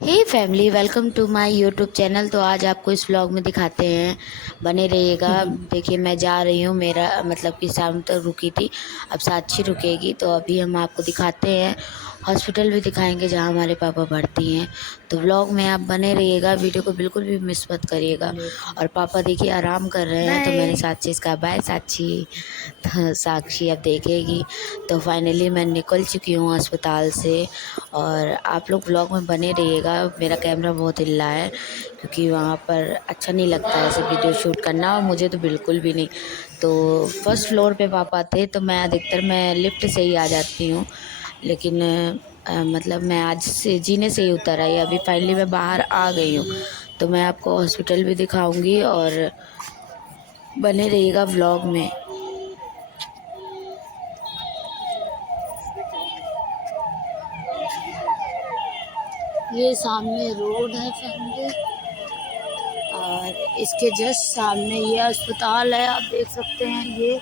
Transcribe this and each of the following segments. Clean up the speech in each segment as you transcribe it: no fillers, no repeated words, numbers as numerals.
Hey family, welcome to my YouTube channel. तो आज आपको इस व्लॉग में दिखाते हैं, बने रहिएगा। देखिए, मैं जा रही हूँ, मेरा मतलब कि शाम तक रुकी थी, अब साक्षी रुकेगी। तो अभी हम आपको दिखाते हैं, हॉस्पिटल भी दिखाएंगे जहाँ हमारे पापा भर्ती हैं। तो व्लॉग में आप बने रहिएगा, वीडियो को बिल्कुल भी मिस मत करिएगा। और पापा देखिए आराम कर रहे हैं, तो मैंने साक्षी से कहा बाय साक्षी। तो साक्षी अब देखेगी। तो फाइनली मैं निकल चुकी हूँ अस्पताल से। और आप लोग व्लॉग में बने रहिएगा। मेरा कैमरा बहुत हिल रहा है क्योंकि वहाँ पर अच्छा नहीं लगता है ऐसे वीडियो शूट करना, और मुझे तो बिल्कुल भी नहीं। तो फर्स्ट फ्लोर पे पापा थे, तो मैं अधिकतर मैं लिफ्ट से ही आ जाती हूँ, लेकिन मतलब मैं आज से जीने से ही उतर आई। अभी फाइनली मैं बाहर आ गई हूँ, तो मैं आपको हॉस्पिटल भी दिखाऊंगी, और बने रहिएगा व्लॉग में। ये सामने रोड है फैमिली, और इसके जस्ट सामने ये अस्पताल है, आप देख सकते हैं। ये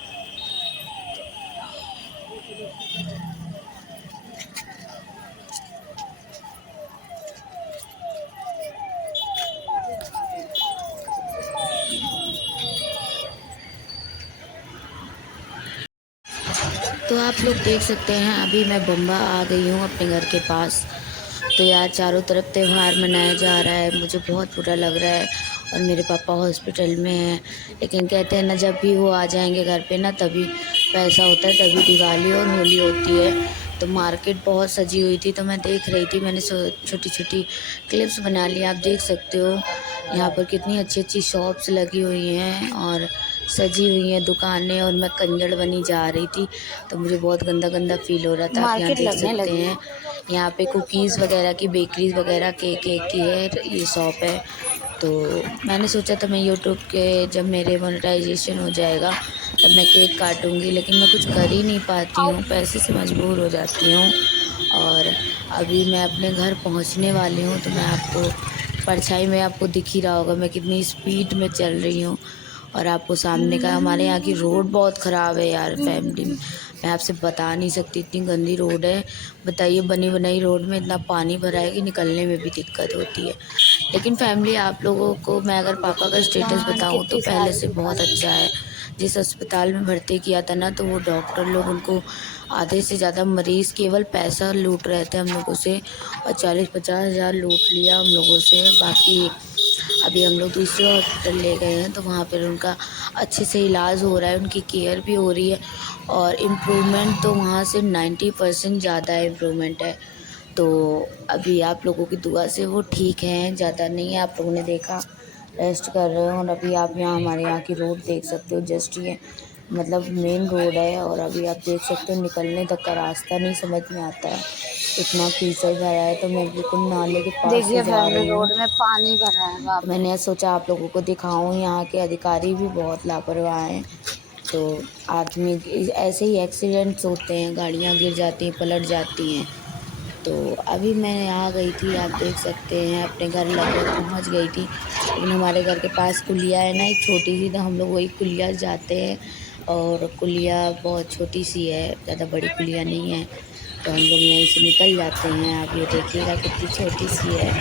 तो आप लोग देख सकते हैं, अभी मैं बम्बा आ गई हूँ अपने घर के पास। तो यार चारों तरफ त्यौहार मनाया जा रहा है, मुझे बहुत बुरा लग रहा है। और मेरे पापा हॉस्पिटल में हैं, लेकिन कहते हैं ना, जब भी वो आ जाएंगे घर पे ना, तभी पैसा होता है, तभी दिवाली और होली होती है। तो मार्केट बहुत सजी हुई थी, तो मैं देख रही थी, मैंने छोटी छोटी क्लिप्स बना ली। आप देख सकते हो यहाँ पर कितनी अच्छी अच्छी शॉप्स लगी हुई हैं और सजी हुई हैं दुकानें, और मैं कंजड़ बनी जा रही थी, तो मुझे बहुत गंदा गंदा फील हो रहा था। आप यहाँ देख सकते हैं, यहाँ पे कुकीज़ वगैरह की, बेकरीज वगैरह, केक केक की है ये शॉप है। तो मैंने सोचा था मैं यूट्यूब के जब मेरे मोनेटाइजेशन हो जाएगा तब मैं केक काटूंगी, लेकिन मैं कुछ कर ही नहीं पाती हूँ, पैसे से मजबूर हो जाती हूँ। और अभी मैं अपने घर पहुँचने वाली हूँ, तो मैं आपको परछाई में आपको दिख ही रहा होगा मैं कितनी स्पीड में चल रही हूँ। और आपको सामने का हमारे यहाँ की रोड बहुत ख़राब है यार फैमिली, मैं आपसे बता नहीं सकती, इतनी गंदी रोड है। बताइए, बनी बनाई रोड में इतना पानी भरा है कि निकलने में भी दिक्कत होती है। लेकिन फैमिली, आप लोगों को मैं अगर पापा का स्टेटस बताऊं तो पहले से बहुत अच्छा है। जिस अस्पताल में भर्ती किया था ना, तो वो डॉक्टर लोग उनको आधे से ज़्यादा मरीज़ केवल पैसा लूट रहे थे हम लोगों से, और 40-50 हज़ार लूट लिया हम लोगों से। बाकी अभी हम लोग दूसरे हॉस्पिटल ले गए हैं, तो वहाँ पर उनका अच्छे से इलाज हो रहा है, उनकी केयर भी हो रही है, और इम्प्रूवमेंट तो वहाँ से 90% ज़्यादा इम्प्रूवमेंट है। तो अभी आप लोगों की दुआ से वो ठीक हैं, ज़्यादा नहीं है, आप लोगों ने देखा, रेस्ट कर रहे हो। और अभी आप यहाँ हमारे यहाँ की रोड देख सकते हो, जस्ट ये मतलब मेन रोड है, और अभी आप देख सकते हो निकलने तक का रास्ता नहीं समझ में आता है, इतना कीचड़ भरा है। तो मैं बिल्कुल नाले के पास से जा रही हूँ, रोड में पानी भरा है। तो मैंने सोचा आप लोगों को दिखाऊं, यहाँ के अधिकारी भी बहुत लापरवाह हैं। तो आदमी ऐसे ही एक्सीडेंट्स होते हैं, गाड़ियाँ गिर जाती हैं, पलट जाती हैं। तो अभी मैं आ गई थी, आप देख सकते हैं, अपने घर लगभग पहुंच गई थी, लेकिन हमारे घर के पास कुलिया है ना, एक छोटी सी, तो हम लोग वही कुलिया जाते हैं। और कुलिया बहुत छोटी सी है, ज़्यादा बड़ी कुलिया नहीं है, तो हम लोग यहीं से निकल जाते हैं। आप ये देखिएगा कितनी छोटी सी है।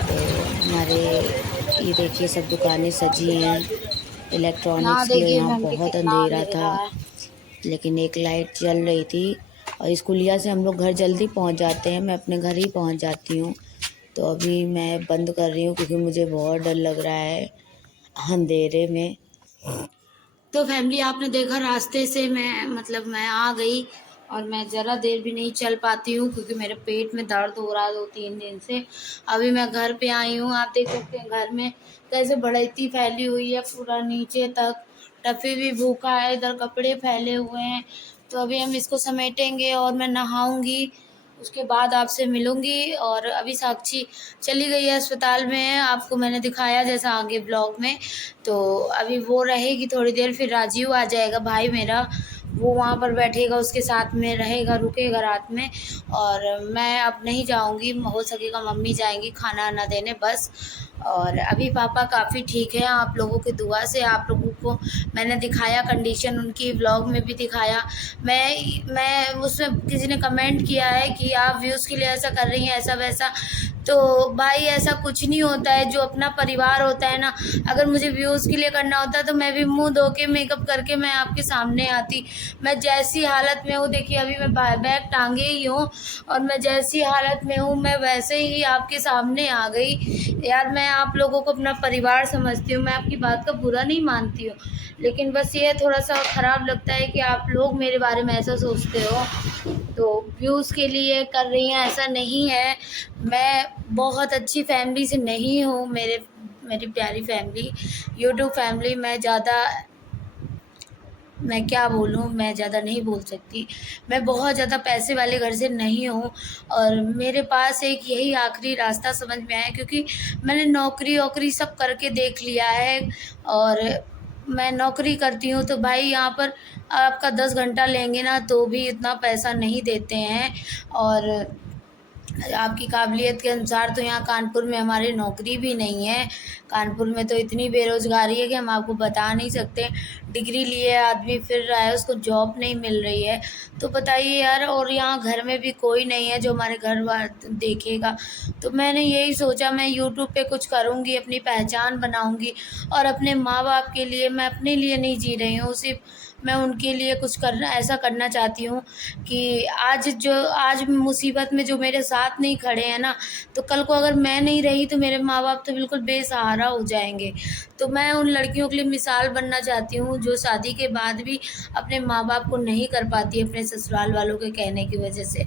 तो हमारे ये देखिए सब दुकानें सजी हैं इलेक्ट्रॉनिक्स की, और यहाँ बहुत अंधेरा था, लेकिन एक लाइट जल रही थी। और इस कुलिया से हम लोग घर जल्दी पहुंच जाते हैं, मैं अपने घर ही पहुंच जाती हूँ। तो अभी मैं बंद कर रही हूँ क्योंकि मुझे बहुत डर लग रहा है अंधेरे में। तो फैमिली, आपने देखा रास्ते से मैं मतलब मैं आ गई, और मैं ज़रा देर भी नहीं चल पाती हूँ क्योंकि मेरे पेट में दर्द हो रहा है 2-3 दिन से। अभी मैं घर पे आई हूँ, आप देख सकते हैं घर में कैसे बढ़ती फैली हुई है पूरा नीचे तक। टफ़ी भी भूखा है, इधर कपड़े फैले हुए हैं। तो अभी हम इसको समेटेंगे और मैं नहाऊंगी, उसके बाद आपसे मिलूंगी। और अभी साक्षी चली गई है अस्पताल में, आपको मैंने दिखाया जैसा आगे ब्लॉग में। तो अभी वो रहेगी थोड़ी देर, फिर राजीव आ जाएगा भाई मेरा, वो वहाँ पर बैठेगा, उसके साथ में रहेगा, रुकेगा रात में। और मैं अब नहीं जाऊँगी, हो सकेगा मम्मी जाएंगी खाना वाना देने बस। और अभी पापा काफ़ी ठीक हैं आप लोगों की दुआ से। आप लोगों को मैंने दिखाया कंडीशन उनकी, व्लॉग में भी दिखाया। मैं उसमें किसी ने कमेंट किया है कि आप व्यूज़ के लिए ऐसा कर रही हैं, ऐसा वैसा। तो भाई ऐसा कुछ नहीं होता है, जो अपना परिवार होता है ना, अगर मुझे व्यूज़ के लिए करना होता तो मैं भी मुँह धो के मेकअप करके मैं आपके सामने आती। मैं जैसी हालत में हूँ, देखिए अभी मैं बैग टांगे ही हूँ, और मैं जैसी हालत में हूँ मैं वैसे ही आपके सामने आ गई। यार मैं आप लोगों को अपना परिवार समझती हूँ, मैं आपकी बात का बुरा नहीं मानती हूँ, लेकिन बस ये थोड़ा-सा ख़राब लगता है कि आप लोग मेरे बारे में ऐसा सोचते हो। तो व्यूज़ के लिए कर रही हैं, ऐसा नहीं है। मैं बहुत अच्छी फैमिली से नहीं हूँ, मेरी प्यारी फैमिली, यूट्यूब फैमिली। मैं क्या बोलूँ, मैं ज़्यादा नहीं बोल सकती। मैं बहुत ज़्यादा पैसे वाले घर से नहीं हूँ, और मेरे पास एक यही आखिरी रास्ता समझ में आया, क्योंकि मैंने नौकरी-वोकरी सब करके देख लिया है, और मैं नौकरी करती हूँ तो भाई यहाँ पर आपका 10 घंटा लेंगे ना तो भी इतना पैसा नहीं देते हैं। और आपकी काबिलियत के अनुसार तो यहाँ कानपुर में हमारी नौकरी भी नहीं है। कानपुर में तो इतनी बेरोज़गारी है कि हम आपको बता नहीं सकते। डिग्री लिए आदमी फिर रहा है, उसको जॉब नहीं मिल रही है। तो बताइए यार, और यहाँ घर में भी कोई नहीं है जो हमारे घर बार देखेगा। तो मैंने यही सोचा मैं यूट्यूब पे कुछ करूँगी, अपनी पहचान बनाऊँगी, और अपने माँ-बाप के लिए, मैं अपने लिए नहीं जी रही हूँ, सिर्फ़ मैं उनके लिए कुछ करना, ऐसा करना चाहती हूँ कि आज मुसीबत में जो मेरे साथ नहीं खड़े हैं ना, तो कल को अगर मैं नहीं रही तो मेरे माँ-बाप तो बिल्कुल बेसहारा हो जाएँगे। तो मैं उन लड़कियों के लिए मिसाल बनना चाहती हूँ जो शादी के बाद भी अपने माँ-बाप को नहीं कर पाती अपने ससुराल वालों के कहने की वजह से।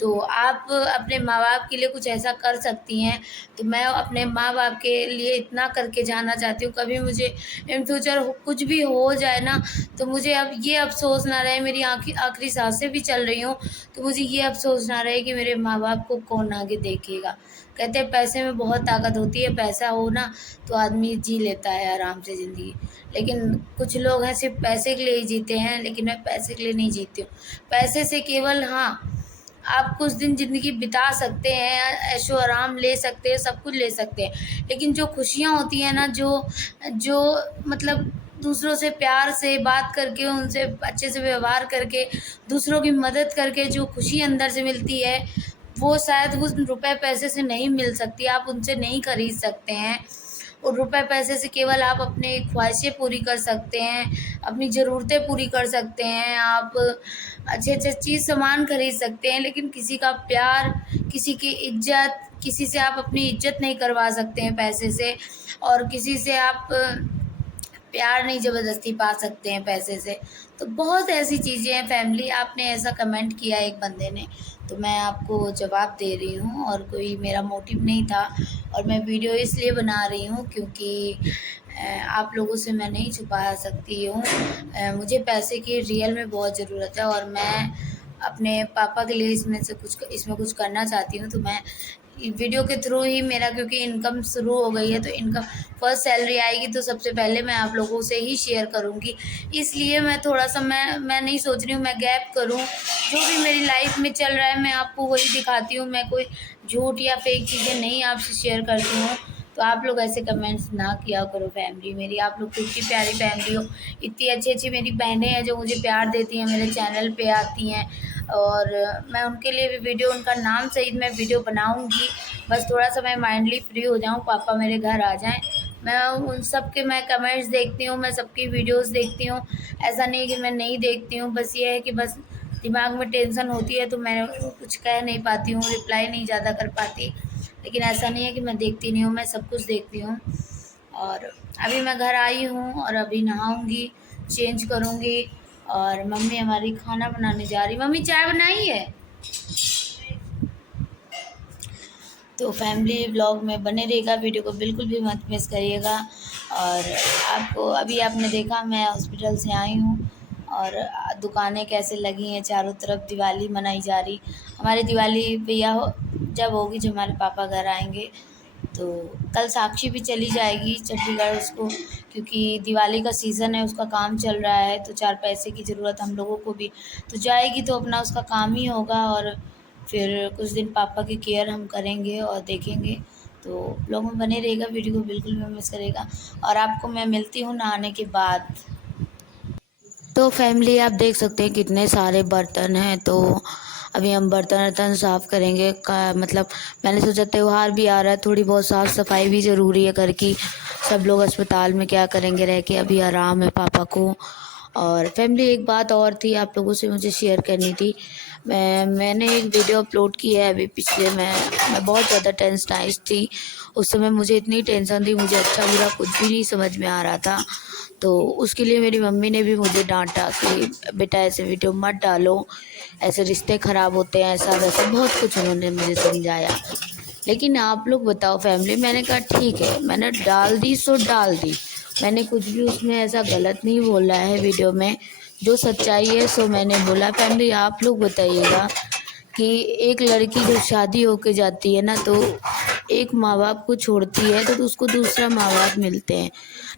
तो आप अपने माँ-बाप के लिए कुछ ऐसा कर सकती हैं, तो मैं अपने माँ-बाप के लिए इतना करके जाना चाहती हूँ। कभी मुझे इन फ्यूचर कुछ भी हो जाए ना, तो मुझे अब ये अफ़सोस ना रहे, मेरी आखिरी साँसें भी चल रही हों, तो मुझे ये अफ़सोस ना रहे कि मेरे माँ-बाप को कौन आगे देखेगा। कहते हैं पैसे में बहुत ताकत होती है, पैसा हो ना तो आदमी जी लेता है आराम से ज़िंदगी। लेकिन कुछ लोग हैं सिर्फ़ पैसे के लिए ही जीते हैं, लेकिन मैं पैसे के लिए नहीं जीती हूँ। पैसे से केवल, हाँ, आप कुछ दिन ज़िंदगी बिता सकते हैं, ऐशो-आराम ले सकते हैं, सब कुछ ले सकते हैं। लेकिन जो खुशियाँ होती हैं ना, जो जो मतलब दूसरों से प्यार से बात करके, उनसे अच्छे से व्यवहार करके, दूसरों की मदद करके जो खुशी अंदर से मिलती है, वो शायद उस रुपए-पैसे से नहीं मिल सकती, आप उनसे नहीं खरीद सकते हैं। और रुपए-पैसे से केवल आप अपनी ख्वाहिशें पूरी कर सकते हैं, अपनी ज़रूरतें पूरी कर सकते हैं, आप अच्छे-अच्छे चीज़ सामान खरीद सकते हैं, लेकिन किसी का प्यार, किसी की इज़्ज़त, किसी से आप अपनी इज़्ज़त नहीं करवा सकते हैं पैसे से, और किसी से आप प्यार नहीं ज़बरदस्ती पा सकते हैं पैसे से। तो बहुत ऐसी चीज़ें हैं फैमिली। आपने ऐसा कमेंट किया एक बंदे ने, तो मैं आपको जवाब दे रही हूँ, और कोई मेरा मोटिव नहीं था, और मैं वीडियो इसलिए बना रही हूँ क्योंकि आप लोगों से मैं नहीं छुपा सकती हूँ। मुझे पैसे की रियल में बहुत ज़रूरत है, और मैं अपने पापा के लिए इसमें कुछ करना चाहती हूँ। तो मैं वीडियो के थ्रू ही, मेरा क्योंकि इनकम शुरू हो गई है, तो इनकम फर्स्ट सैलरी आएगी तो सबसे पहले मैं आप लोगों से ही शेयर करूँगी। इसलिए मैं थोड़ा-सा, मैं नहीं सोच रही हूँ मैं गैप करूँ। जो भी मेरी लाइफ़ में चल रहा है मैं आपको वही दिखाती हूँ, मैं कोई झूठ या फ़ेक चीज़ें नहीं आपसे शेयर करती हूँ। तो आप लोग ऐसे कमेंट्स ना किया करो फैमिली मेरी। आप लोग तो इतनी प्यारी फैमिली हो, इतनी अच्छी-अच्छी मेरी बहनें हैं जो मुझे प्यार देती हैं, मेरे चैनल पे आती हैं, और मैं उनके लिए भी वीडियो, उनका नाम सहित मैं वीडियो बनाऊँगी। बस थोड़ा-सा मैं माइंडली फ्री हो जाऊँ, पापा मेरे घर आ जाएँ। मैं उन सब के मैं कमेंट्स देखती हूँ, मैं सबकी वीडियोज़ देखती हूँ। ऐसा नहीं कि मैं नहीं देखती हूँ, बस ये है कि बस दिमाग में टेंशन होती है तो मैं कुछ कह नहीं पाती हूँ, रिप्लाई नहीं ज़्यादा कर पाती। लेकिन ऐसा नहीं है कि मैं देखती नहीं हूँ, मैं सब कुछ देखती हूँ। और अभी मैं घर आई हूँ, और अभी नहाऊँगी, चेंज करूँगी, और मम्मी हमारी खाना बनाने जा रही। मम्मी चाय बनाई है? तो फैमिली व्लॉग में बने रहिएगा, वीडियो को बिल्कुल भी मत मिस करिएगा। और अभी आपने देखा मैं हॉस्पिटल से आई हूँ, और दुकानें कैसे लगी हैं, चारों तरफ दिवाली मनाई जा रही। हमारी दिवाली भैया जब होगी, जब हमारे पापा घर आएंगे। तो कल साक्षी भी चली जाएगी चंडीगढ़, उसको क्योंकि दिवाली का सीज़न है, उसका काम चल रहा है, तो 4 पैसे की ज़रूरत हम लोगों को भी। तो जाएगी तो अपना उसका काम ही होगा, और फिर कुछ दिन पापा की केयर हम करेंगे और देखेंगे। तो ब्लॉग में बने रहेगा, वीडियो को बिल्कुल भी मिस करेगा। और आपको मैं मिलती हूँ नहाने के बाद। तो फैमिली आप देख सकते हैं कितने सारे बर्तन हैं। तो अभी हम बर्तन वर्तन साफ़ करेंगे का मतलब मैंने सोचा त्यौहार भी आ रहा है, थोड़ी बहुत साफ़ सफाई भी ज़रूरी है घर की। सब लोग अस्पताल में क्या करेंगे रह के, अभी आराम है पापा को। और फैमिली एक बात और थी आप लोगों से मुझे शेयर करनी थी। मैंने एक वीडियो अपलोड की है अभी पिछले मैं बहुत ज़्यादा टेंशनाइज़ थी। उस समय मुझे इतनी टेंशन थी, मुझे अच्छा बुरा कुछ भी नहीं समझ में आ रहा था। तो उसके लिए मेरी मम्मी ने भी मुझे डांटा कि बेटा ऐसे वीडियो मत डालो, ऐसे रिश्ते ख़राब होते हैं, ऐसा वैसा बहुत कुछ उन्होंने मुझे समझाया। लेकिन आप लोग बताओ फैमिली, मैंने कहा ठीक है, मैंने डाल दी सो डाल दी। मैंने कुछ भी उसमें ऐसा गलत नहीं बोला है वीडियो में, जो सच्चाई है सो मैंने बोला। फैमिली आप लोग बताइएगा कि एक लड़की जब शादी होके जाती है ना, तो एक माँ बाप को छोड़ती है तो उसको दूसरा माँ बाप मिलते हैं,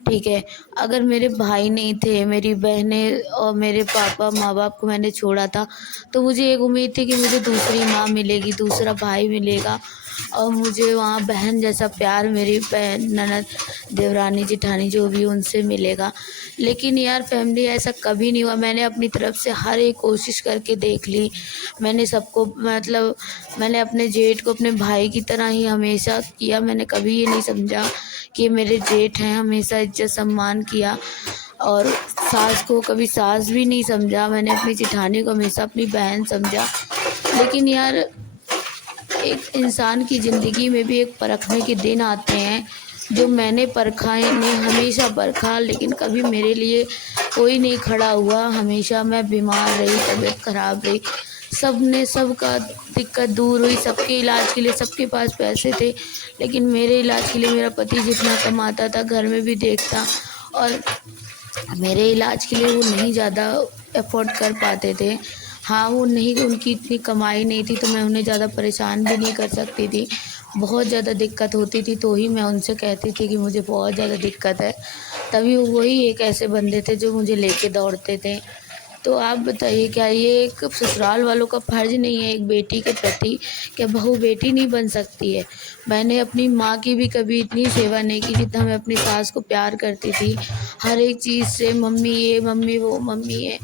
ठीक है। अगर मेरे भाई नहीं थे, मेरी बहनें और मेरे पापा माँ बाप को मैंने छोड़ा था, तो मुझे एक उम्मीद थी कि मुझे दूसरी माँ मिलेगी, दूसरा भाई मिलेगा और मुझे वहाँ बहन जैसा प्यार मेरी बहन ननद देवरानी जेठानी जो भी उनसे मिलेगा। लेकिन यार फैमिली ऐसा कभी नहीं हुआ। मैंने अपनी तरफ से हर एक कोशिश करके देख ली। मैंने सबको मतलब मैंने अपने जेठ को अपने भाई की तरह ही हमेशा किया। मैंने कभी ये नहीं समझा कि मेरे जेठ हैं, हमेशा इज्जत सम्मान किया। और सास को कभी सास भी नहीं समझा। मैंने अपनी जेठानी को हमेशा अपनी बहन समझा। लेकिन यार एक इंसान की ज़िंदगी में भी एक परखने के दिन आते हैं, जो मैंने परखा है, ने हमेशा परखा, लेकिन कभी मेरे लिए कोई नहीं खड़ा हुआ। हमेशा मैं बीमार रही, तबीयत ख़राब रही, सब ने सबका दिक्कत दूर हुई, सबके इलाज के लिए सबके पास पैसे थे, लेकिन मेरे इलाज के लिए मेरा पति जितना कमाता था घर में भी देखता, और मेरे इलाज के लिए वो नहीं ज़्यादा अफ़ोर्ड कर पाते थे। हाँ, वो नहीं, उनकी इतनी कमाई नहीं थी, तो मैं उन्हें ज़्यादा परेशान भी नहीं कर सकती थी। बहुत ज़्यादा दिक्कत होती थी तो ही मैं उनसे कहती थी कि मुझे बहुत ज़्यादा दिक्कत है। तभी वही एक ऐसे बंदे थे जो मुझे लेके दौड़ते थे। तो आप बताइए, क्या ये एक ससुराल वालों का फ़र्ज़ नहीं है एक बेटी के प्रति? क्या बहू बेटी नहीं बन सकती है? मैंने अपनी माँ की भी कभी इतनी सेवा नहीं की जितना मैं अपनी सास को प्यार करती थी। हर एक चीज़ से मम्मी ये, मम्मी वो, मम्मी ये।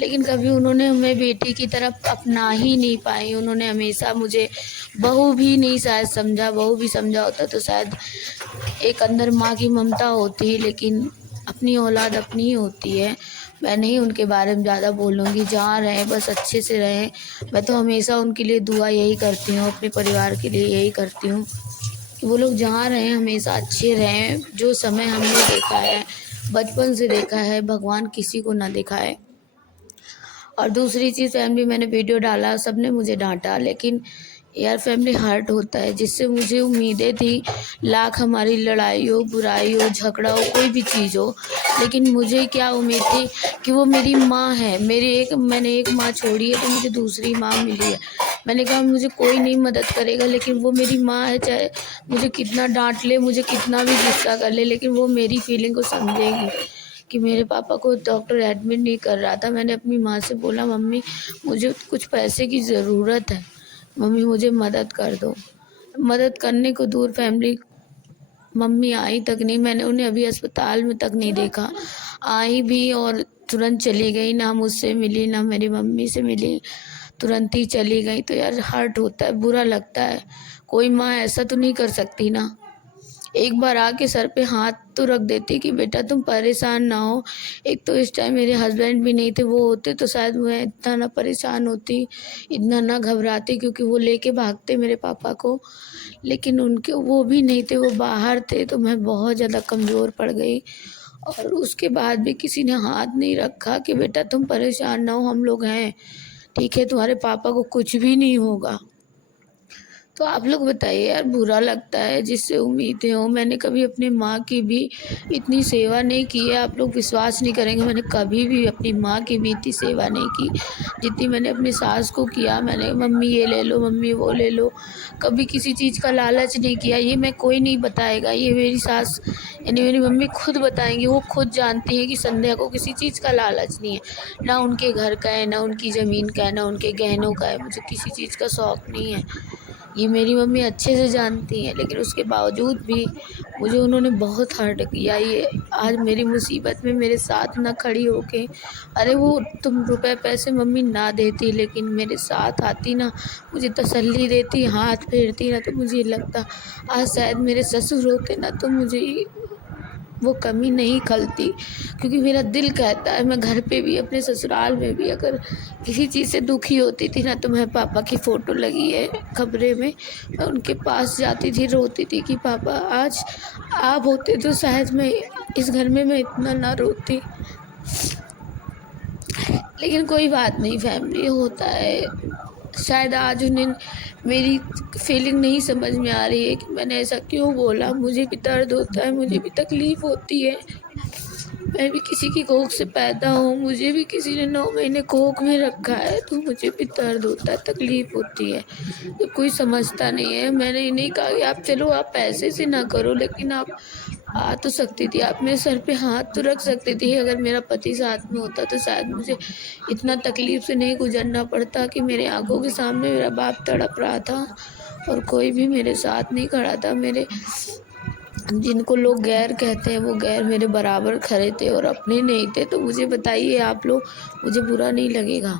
लेकिन कभी उन्होंने हमें बेटी की तरह अपना ही नहीं पाई। उन्होंने हमेशा मुझे बहू भी नहीं शायद समझा। बहू भी समझा होता तो शायद एक अंदर माँ की ममता होती, लेकिन अपनी औलाद अपनी ही होती है। मैं नहीं उनके बारे में ज़्यादा बोलूँगी, जहाँ रहें बस अच्छे से रहें। मैं तो हमेशा उनके लिए दुआ यही करती हूँ, अपने परिवार के लिए यही करती हूँ कि वो लोग जहाँ रहें हमेशा अच्छे रहें। जो समय हमने देखा है, बचपन से देखा है, भगवान किसी को ना दिखाए। और दूसरी चीज़ फैमिली, मैंने वीडियो डाला, सबने मुझे डाँटा, लेकिन यार फैमिली हर्ट होता है। जिससे मुझे उम्मीदें थी, लाख हमारी लड़ाई हो, बुराई हो, झगड़ा हो, कोई भी चीज़ हो, लेकिन मुझे क्या उम्मीद थी कि वो मेरी माँ है। मैंने एक माँ छोड़ी है तो मुझे दूसरी माँ मिली है। मैंने कहा मुझे कोई नहीं मदद करेगा, लेकिन वो मेरी माँ है, चाहे मुझे कितना डाँट ले, मुझे कितना भी गुस्सा कर ले, लेकिन वो मेरी फीलिंग को समझेगी। कि मेरे पापा को डॉक्टर एडमिट नहीं कर रहा था। मैंने अपनी माँ से बोला, मम्मी मुझे कुछ पैसे की ज़रूरत है, मम्मी मुझे मदद कर दो। मदद करने को दूर फैमिली, मम्मी आई तक नहीं, मैंने उन्हें अभी अस्पताल में तक नहीं देखा। आई भी और तुरंत चली गई, ना मुझसे मिली ना मेरी मम्मी से मिली, तुरंत ही चली गई। तो यार हर्ट होता है, बुरा लगता है। कोई माँ ऐसा तो नहीं कर सकती ना, एक बार आके सर पे हाथ तो रख देती कि बेटा तुम परेशान ना हो। एक तो इस टाइम मेरे हस्बैंड भी नहीं थे, वो होते तो शायद मैं इतना ना परेशान होती, इतना ना घबराती, क्योंकि वो लेके भागते मेरे पापा को। लेकिन उनके वो भी नहीं थे, वो बाहर थे, तो मैं बहुत ज़्यादा कमज़ोर पड़ गई। और उसके बाद भी किसी ने हाथ नहीं रखा कि बेटा तुम परेशान ना हो, हम लोग हैं, ठीक है, तुम्हारे पापा को कुछ भी नहीं होगा। तो आप लोग बताइए यार, बुरा लगता है। जिससे उम्मीदें हों, मैंने कभी अपनी माँ की भी इतनी सेवा नहीं की है। आप लोग विश्वास नहीं करेंगे, मैंने कभी भी अपनी माँ की भी इतनी सेवा नहीं की जितनी मैंने अपनी सास को किया। मैंने मम्मी ये ले लो, मम्मी वो ले लो, कभी किसी चीज़ का लालच नहीं किया। ये मैं कोई नहीं बताएगा, ये मेरी सास यानी मेरी मम्मी खुद बताएंगी। वो खुद जानती हैं कि संध्या को किसी चीज़ का लालच नहीं है, ना उनके घर का है, ना उनकी ज़मीन का है, ना उनके गहनों का है। मुझे किसी चीज़ का शौक़ नहीं है। ये मेरी मम्मी अच्छे से जानती हैं, लेकिन उसके बावजूद भी मुझे उन्होंने बहुत हर्ट किया। ये आज मेरी मुसीबत में मेरे साथ ना खड़ी होके, अरे वो तुम रुपए पैसे मम्मी ना देती लेकिन मेरे साथ आती ना, मुझे तसल्ली देती, हाथ फेरती ना, तो मुझे लगता आज शायद मेरे ससुर होते ना तो मुझे वो कमी नहीं खलती। क्योंकि मेरा दिल कहता है, मैं घर पे भी अपने ससुराल में भी अगर किसी चीज़ से दुखी होती थी ना, तो मैं पापा की फ़ोटो लगी है कमरे में, मैं उनके पास जाती थी, रोती थी कि पापा आज आप होते तो शायद मैं इस घर में मैं इतना ना रोती। लेकिन कोई बात नहीं, फैमिली होता है। शायद आज उन्हें मेरी फीलिंग नहीं समझ में आ रही है कि मैंने ऐसा क्यों बोला। मुझे भी दर्द होता है, मुझे भी तकलीफ़ होती है। मैं भी किसी की कोख से पैदा हूँ, मुझे भी किसी ने 9 महीने कोख में रखा है, तो मुझे भी दर्द होता है, तकलीफ़ होती है। तो कोई समझता नहीं है। मैंने ये नहीं कहा कि आप चलो आप पैसे से ना करो, लेकिन आप आ तो सकती थी, आप मेरे सर पे हाथ तो रख सकती थी। अगर मेरा पति साथ में होता तो शायद मुझे इतना तकलीफ़ से नहीं गुज़रना पड़ता कि मेरे आँखों के सामने मेरा बाप तड़प रहा था और कोई भी मेरे साथ नहीं खड़ा था। मेरे जिनको लोग गैर कहते हैं, वो गैर मेरे बराबर खड़े थे और अपने नहीं थे। तो मुझे बताइए आप लोग, मुझे बुरा नहीं लगेगा?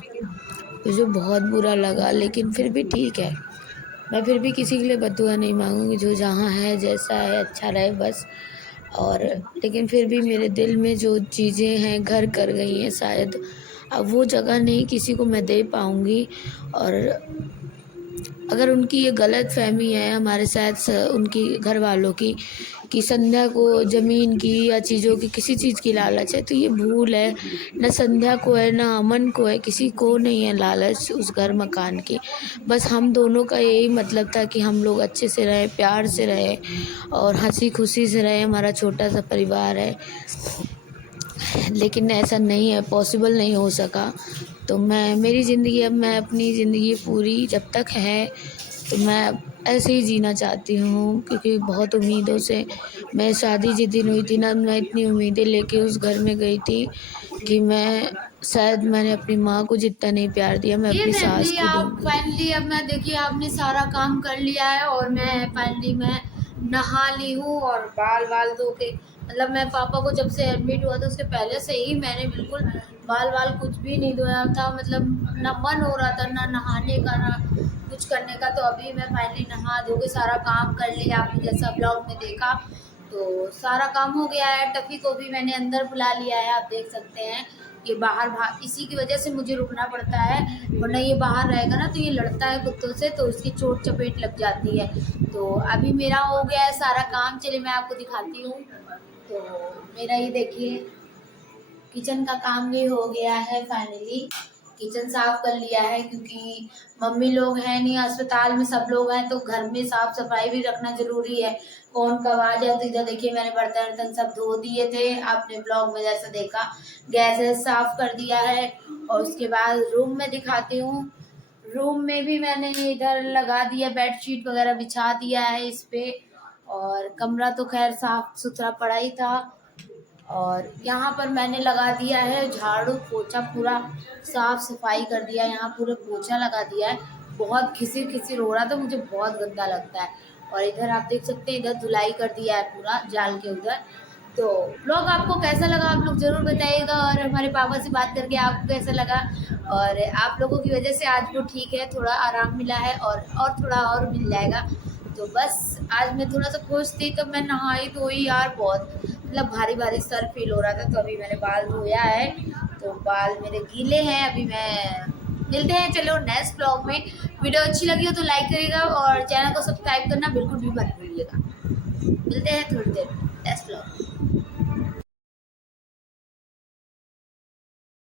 मुझे बहुत बुरा लगा, लेकिन फिर भी ठीक है। मैं फिर भी किसी के लिए बद्दुआ नहीं मांगूँगी, जो जहाँ है, जैसा है, अच्छा रहे बस। और लेकिन फिर भी मेरे दिल में जो चीज़ें हैं घर कर गई हैं शायद, अब वो जगह नहीं किसी को मैं दे पाऊँगी। और अगर उनकी ये गलतफ़हमी है हमारे साथ उनकी घरवालों की कि संध्या को ज़मीन की या चीज़ों की किसी चीज़ की लालच है, तो ये भूल है। ना संध्या को है, ना अमन को है, किसी को नहीं है लालच उस घर मकान की। बस हम दोनों का यही मतलब था कि हम लोग अच्छे से रहें, प्यार से रहें और हँसी-खुशी से रहें, हमारा छोटा-सा परिवार है। लेकिन ऐसा नहीं है, पॉसिबल नहीं हो सका। तो मेरी ज़िंदगी, अब मैं अपनी ज़िंदगी पूरी जब तक है तो मैं ऐसे ही जीना चाहती हूँ, क्योंकि बहुत उम्मीदों से मैं शादी जिस दिन हुई थी ना, मैं इतनी उम्मीदें लेके उस घर में गई थी कि मैं शायद मैंने अपनी माँ को जितना नहीं प्यार दिया मैं अपनी सास को दूँगी। फाइनली अब मैं देखिए आपने सारा काम कर लिया है और मैं फाइनली मैं नहा ली हूँ और बाल वाल धो के, मतलब मैं पापा को जब से एडमिट हुआ था उसके पहले से ही मैंने बिल्कुल बाल वाल कुछ भी नहीं धोया था। मतलब ना मन हो रहा था ना नहाने का ना कुछ करने का। तो अभी मैं फाइनली नहा धो के सारा काम कर लिया, आपने जैसा ब्लॉग में देखा तो सारा काम हो गया है। टफ़ी को भी मैंने अंदर बुला लिया है, आप देख सकते हैं। ये बाहर भाग, इसी की वजह से मुझे रुकना पड़ता है, वरना ये बाहर रहेगा ना तो ये लड़ता है कुत्तों से, तो उसकी चोट चपेट लग जाती है। तो अभी मेरा हो गया है सारा काम, चलिए मैं आपको दिखाती हूँ। तो मेरा ये देखिए किचन का काम भी हो गया है फाइनली। किचन साफ कर लिया है क्योंकि मम्मी लोग हैं नहीं, अस्पताल में सब लोग हैं तो घर में साफ सफाई भी रखना जरूरी है। कौन कब आ जाए। तो इधर देखिए मैंने बर्तन वर्तन सब धो दिए थे, आपने ब्लॉग में जैसा देखा। गैस वैस साफ कर दिया है और उसके बाद रूम में दिखाती हूँ। रूम में भी मैंने इधर लगा दिया, बेडशीट वगैरह बिछा दिया है इस पे। और कमरा तो खैर साफ सुथरा पड़ा ही था। और यहाँ पर मैंने लगा दिया है झाड़ू पोछा, पूरा साफ सफाई कर दिया, यहाँ पूरे पोछा लगा दिया है। बहुत खिसिर खिसिर हो रहा था, मुझे बहुत गंदा लगता है। और इधर आप देख सकते हैं, इधर धुलाई कर दिया है पूरा जाल के उधर। तो ब्लॉग आपको कैसा लगा आप लोग ज़रूर बताइएगा, और हमारे पापा से बात करके आपको कैसा लगा। और आप लोगों की वजह से आज वो ठीक है, थोड़ा आराम मिला है और थोड़ा और मिल जाएगा। तो बस आज मैं थोड़ा सा खुश थी, तो मैं नहाई धोई यार, बहुत मतलब भारी भारी सर फील हो रहा था। तो अभी मैंने बाल धोया है, तो बाल मेरे गीले हैं। अभी मैं मिलते हैं चलो नेक्स्ट ब्लॉग में। वीडियो अच्छी लगी हो तो लाइक करिएगा और चैनल को सब्सक्राइब करना बिल्कुल भी मत भूलिएगा। मिलते हैं थोड़ी देर नेक्स्ट ब्लॉग।